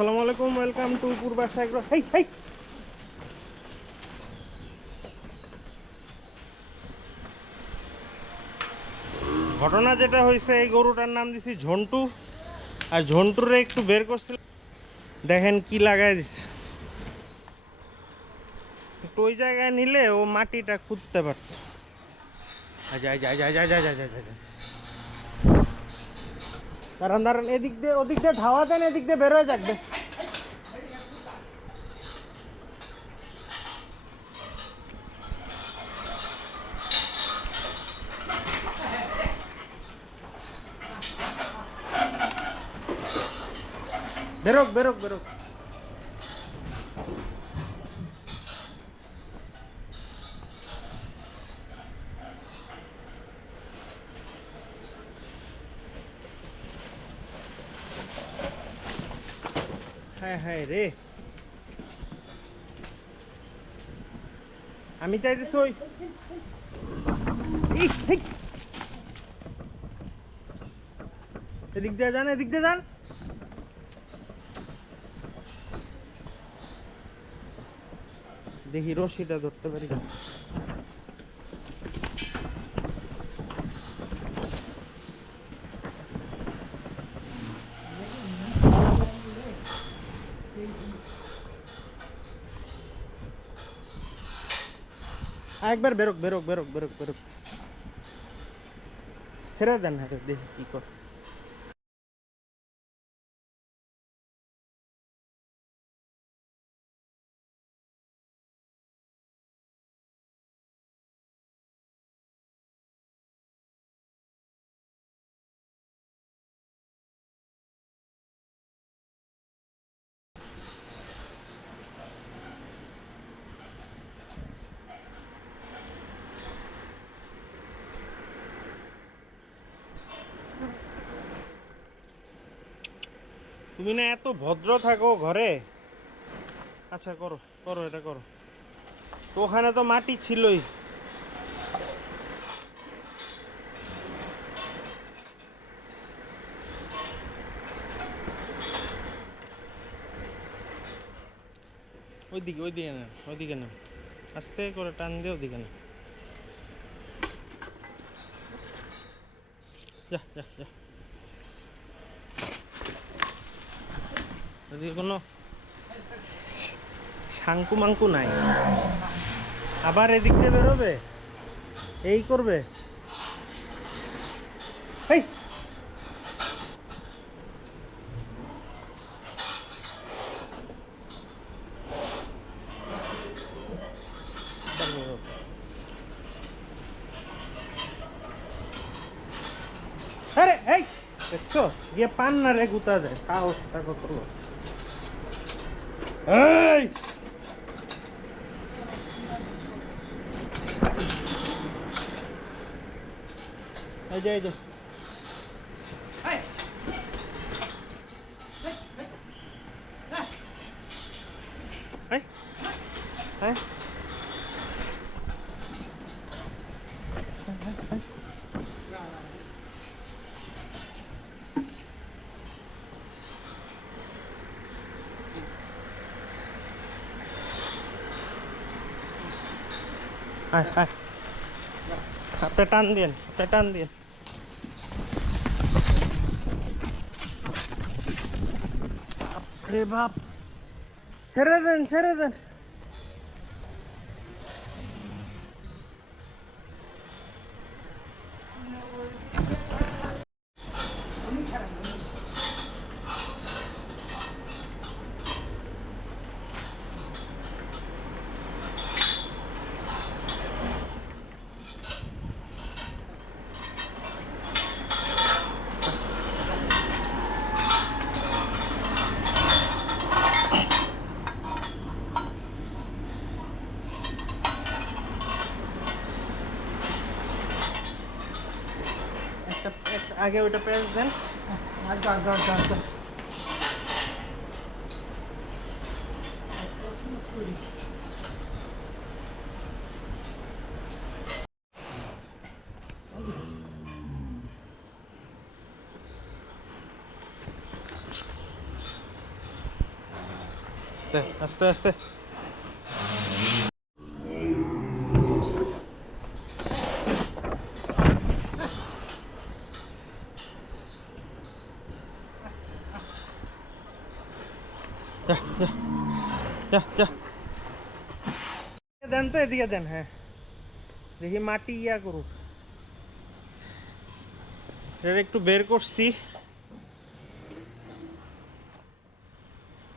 আসসালামু আলাইকুম, welcome to Purbasha agro. হেই হেই, ঘটনা যেটা হয়েছে, এই গরুটার নাম দিছি ঝন্টু। আর ঝন্টুরে একটু বের করছিল, দেখেন কি লাগাই দিছে। একটু ওই জায়গায় নিলে ও মাটিটা খুঁজতে পারত। যাই যাই যাই যাই যাই যাই যাই যাই, দাঁড়ান দাঁড়ান, এদিক দিয়ে ওদিক দিয়ে ধাওয়া দেন, এদিক দিয়ে বেরোয় যাবে। বেরোক বেরোক বেরোক। হ্যাঁ হ্যাঁ রে, আমি চাইতেছি ওই এদিক দিয়ে যান, এদিক দিয়ে যান। দেখি রশিটা ধরতে পারি না। একবার বেরোক বেরোক বেরোক বেরোক বেরোক, ছেড়ে দেন। হ্যাঁ দেখি কি কর। তুমি না এত ভদ্র থাকো ঘরে। আচ্ছা করো করো, এটা করো। তো ওখানে তো মাটি ছিলই। ওইদিকে ওইদিকে না, ওইদিকে না, আস্তে করে টান দিয়ে ওদিকে না। যা যা যা, ওদিকে কোনো শাঙ্কু মাঙ্কু নাই। আবার এদিক দিয়ে বেরোবে, এই করবে। এই আরে এই দেখছো, গিয়ে পান না রে গুতা যায়, সাহসটা কত। এই এই যে এই যে, এই এই আপনি টান দিন, আপনি টান দিন। রে বাপ, ছেড়ে দেন ছেড়ে দেন। আগে ওইটা প্রেস দেন। আস্তে আস্তে আস্তে। যা যা যা যা, দেন তো, এদিকে দেন। হ্যাঁ, দেখি মাটি ইয়া করুক। এটা একটু বের করছি,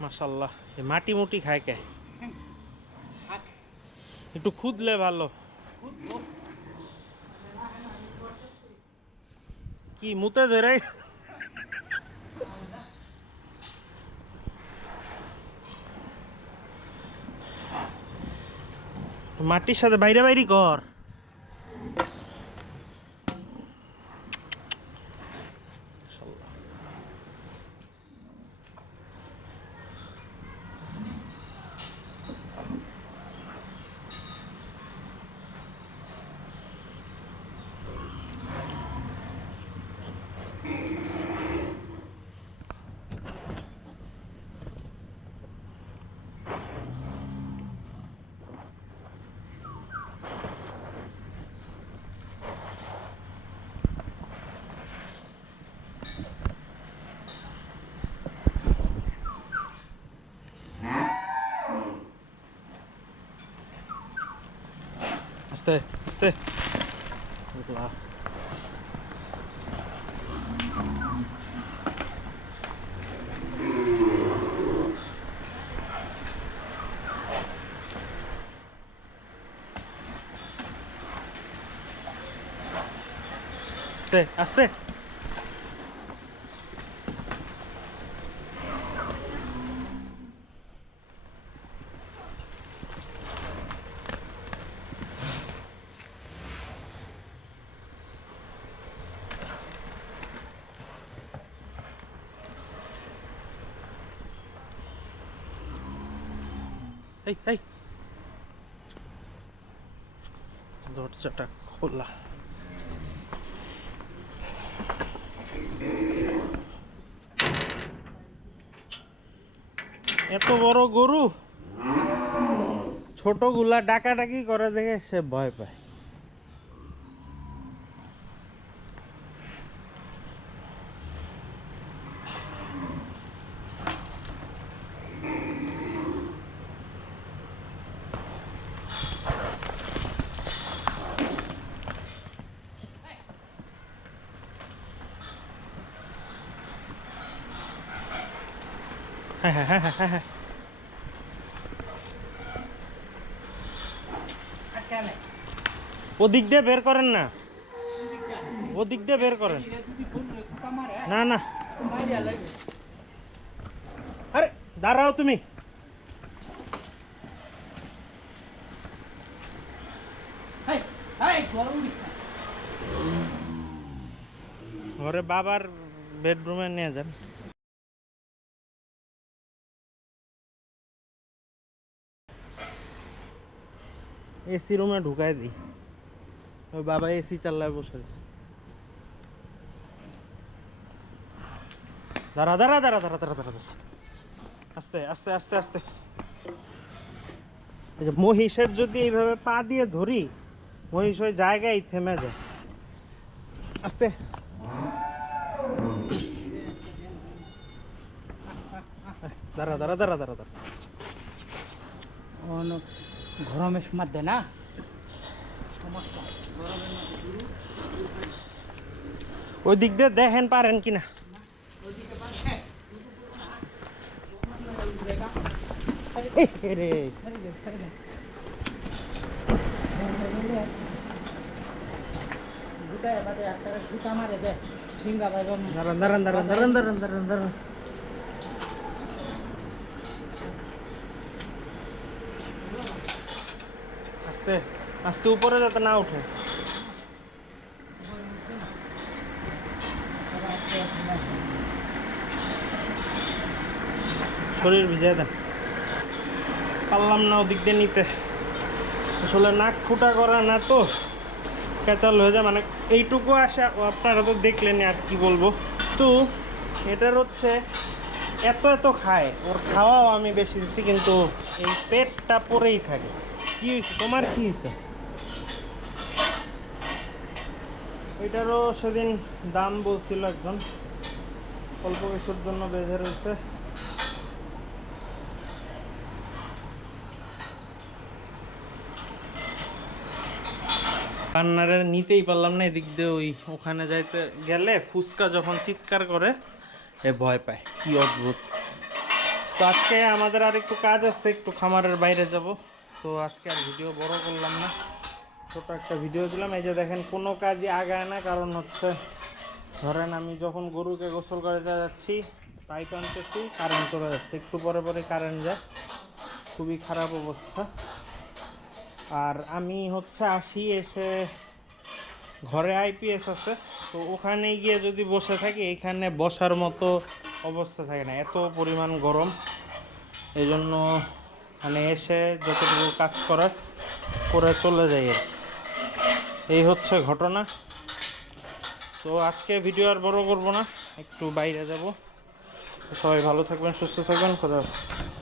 মাশাল্লাহ। মাটি মুটি খায় কে? একটু খুদলে ভালো। কি মুতে ধরে? মাটির সাথে বাইরে বাইরে কর। আস্তে আস্তে। আস্তে আস্তে। এই এই, দরজাটা খোলা। এত বড় গরু, ছোটগুলা ডাকাডাকি করে দেখে সে ভয় পায়। হ্যাঁ হ্যাঁ হ্যাঁ হ্যাঁ হ্যাঁ। ওদিক দিয়ে বের করেন না, ওদিক দিয়ে বের করেন। না না, আরে দাঁড়াও তুমি। ঘরে বাবার বেডরুমে নিয়ে যান। এসি রুমে ঢুকাই দিই, ওই বাবা এসি চালায় বসে আছে। দাঁড়া দাঁড়া দাঁড়া দাঁড়া দাঁড়া দাঁড়া, আস্তে আস্তে আস্তে আস্তে। এই যে মহিষের যদি এইভাবে পা দিয়ে ধরি, মহিষ ওই জায়গায় থেমে যায়। আস্তে। দাঁড়া দাঁড়া দাঁড়া দাঁড়া দাঁড়া। গরমের মধ্যে না ওই দিক দিয়ে দেখেন পারেন কিনা। রে দাঁড়ান দাঁড়ান দাঁড়ান দাঁড়ান দাঁড়ান দাঁড়ান দাঁড়ান। আস্তে আস্তে, উপরে যাতে না উঠে। শরীর ভিজিয়ে দেন। পারলাম না ওদিক দিয়ে নিতে, আসলে নাক ফুটা করা না তো, ক্যাচাল হয়ে যায়। মানে এইটুকু আসা আপনারা তো দেখলেন, আর কি বলবো। তো এটার হচ্ছে এত এত খায়, ওর খাওয়াও আমি বেশি দিচ্ছি, কিন্তু এই পেটটা পরেই থাকে। কি হয়েছে তোমার, কি হয়েছে? এটারও সেদিন দাম বলছিল একজন, অল্প কিছুর জন্য বেঁধে রয়েছে। রান্নারে নিতেই পারলাম না, এদিক দিয়ে ওই ওখানে যাইতে গেলে ফুচকা যখন চিৎকার করে এ ভয় পায়, কি অদ্ভুত। তো আজকে আমাদের আর একটু কাজ আছে, একটু খামারের বাইরে যাব। তো আজকে আর ভিডিও বড় করলাম না, ছোট একটা ভিডিও দিলাম। এই যে দেখেন কোনো কাজই আগায় না, কারণ হচ্ছে ধরেন আমি যখন গরুকে গোসল করাতে যাচ্ছি, পাইপ আনতেছি, কারেন্ট চলে যাচ্ছে, একটু পরে পরে কারেন্ট যায়, খুবই খারাপ অবস্থা। আর আমি হচ্ছে আসি, এসে ঘরে আইপিএস আছে, তো ওখানে গিয়ে যদি বসে থাকি, এখানে বসার মতো অবস্থা থাকে না, এত পরিমাণ গরম। এই জন্য মানে এসে যতটুকু কাজ করার করে চলে যাই আর কি। এই হচ্ছে ঘটনা। তো আজকে ভিডিও আর বড় করব না, একটু বাইরে যাব। সবাই ভালো থাকবেন, সুস্থ থাকবেন, খোদা হাফেজ।